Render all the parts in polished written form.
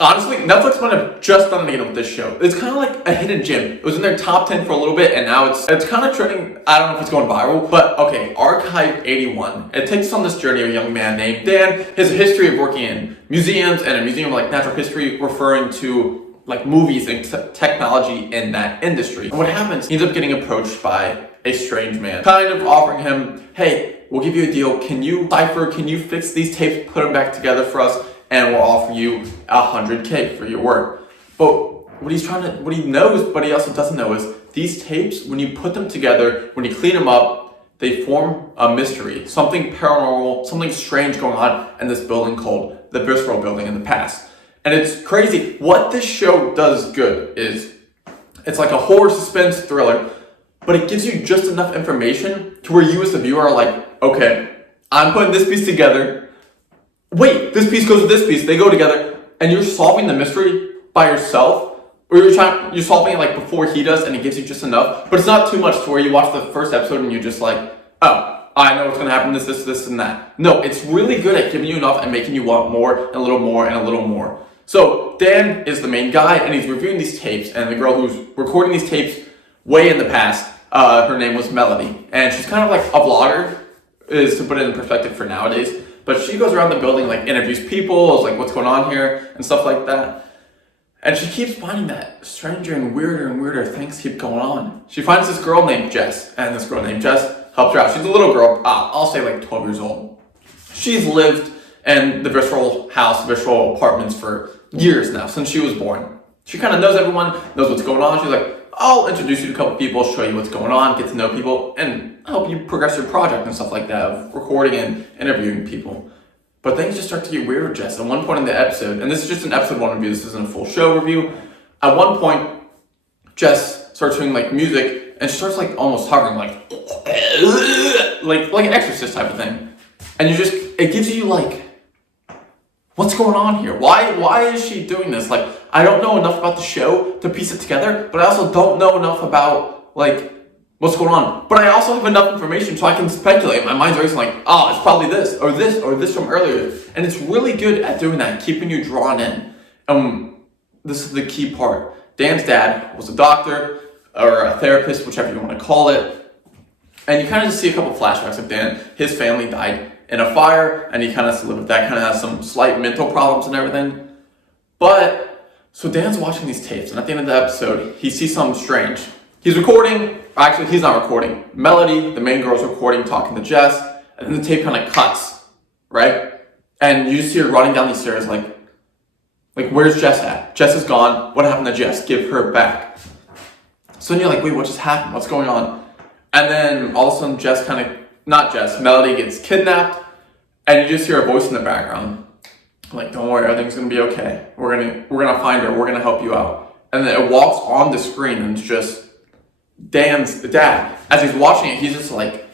Honestly, Netflix might have just done it again with this show. It's kind of like a hidden gem. It was in their top 10 for a little bit, and now it's kind of trending. I don't know if it's going viral, but okay, Archive 81. It takes us on this journey of a young man named Dan. He has a history of working in museums and a museum of like natural history, referring to like movies and technology in that industry. And what happens, he ends up getting approached by a strange man, kind of offering him, hey, we'll give you a deal. Can you fix these tapes, put them back together for us, and we'll offer you $100K for your work. But what he knows, but he also doesn't know is these tapes, when you put them together, when you clean them up, they form a mystery, something paranormal, something strange going on in this building called the Binge-Worthy building in the past. And it's crazy. What this show does good is it's like a horror suspense thriller, but it gives you just enough information to where you as the viewer are like, okay, I'm putting this piece together. Wait, this piece goes with this piece. They go together, and you're solving the mystery by yourself, or you're solving it like before he does, and it gives you just enough. But it's not too much to where you watch the first episode and you're just like, oh, I know what's gonna happen. This, and that. No, it's really good at giving you enough and making you want more, and a little more, and a little more. So Dan is the main guy, and he's reviewing these tapes, and the girl who's recording these tapes way in the past, her name was Melody, and she's kind of like a vlogger, is to put it in perspective for nowadays. But she goes around the building, like interviews people, is like, what's going on here, and stuff like that. And she keeps finding that stranger and weirder things keep going on. She finds this girl named Jess, and this girl named Jess helps her out. She's a little girl, I'll say like 12 years old. She's lived in the Visceral house, Visceral apartments for years now, since she was born. She kind of knows everyone, knows what's going on. She's like, I'll introduce you to a couple people, show you what's going on, get to know people, and help you progress your project and stuff like that of recording and interviewing people. But things just start to get weird with Jess. At one point in the episode, and this is just an episode 1 review, this isn't a full show review. At one point, Jess starts hearing like music, and she starts like almost hovering, like an exorcist type of thing. And it gives you like, what's going on here? Why is she doing this? Like, I don't know enough about the show to piece it together, but I also don't know enough about like what's going on. But I also have enough information so I can speculate. My mind's racing like, oh, it's probably this or this from earlier. And it's really good at doing that, keeping you drawn in. This is the key part. Dan's dad was a doctor or a therapist, whichever you want to call it. And you kind of just see a couple flashbacks of Dan. His family died in a fire, and he kind of has to live with that, kind of has some slight mental problems and everything. But, so Dan's watching these tapes, and at the end of the episode, he sees something strange. He's recording, actually he's not recording. Melody, the main girl's recording, talking to Jess, and then the tape kind of cuts, right? And you just see her running down these stairs like where's Jess at? Jess is gone. What happened to Jess? Give her back. So then you're like, wait, what just happened? What's going on? And then all of a sudden Melody gets kidnapped, and you just hear a voice in the background. Like, don't worry, everything's gonna be okay. We're gonna find her, we're gonna help you out. And then it walks on the screen, and it's just Dan's dad. As he's watching it, he's just like,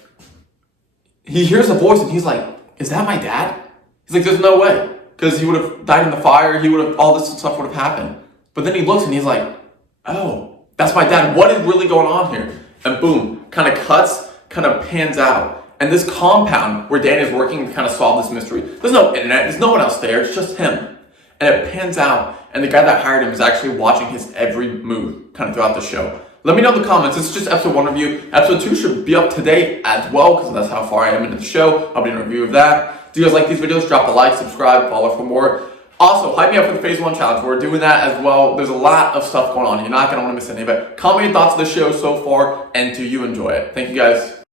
he hears a voice, and he's like, is that my dad? He's like, there's no way. Because he would have died in the fire, all this stuff would have happened. But then he looks and he's like, oh, that's my dad. What is really going on here? And boom, kind of cuts, kind of pans out. And this compound where Dan is working to kind of solve this mystery, there's no internet, there's no one else there, it's just him. And it pans out, and the guy that hired him is actually watching his every move kind of throughout the show. Let me know in the comments. This is just episode 1 review. Episode 2 should be up today as well, because that's how far I am into the show. I'll be doing a review of that. Do you guys like these videos? Drop a like, subscribe, follow for more. Also, hype me up for the Phase 1 challenge. We're doing that as well. There's a lot of stuff going on. You're not going to want to miss any of it. Comment your thoughts on the show so far, and do you enjoy it? Thank you guys.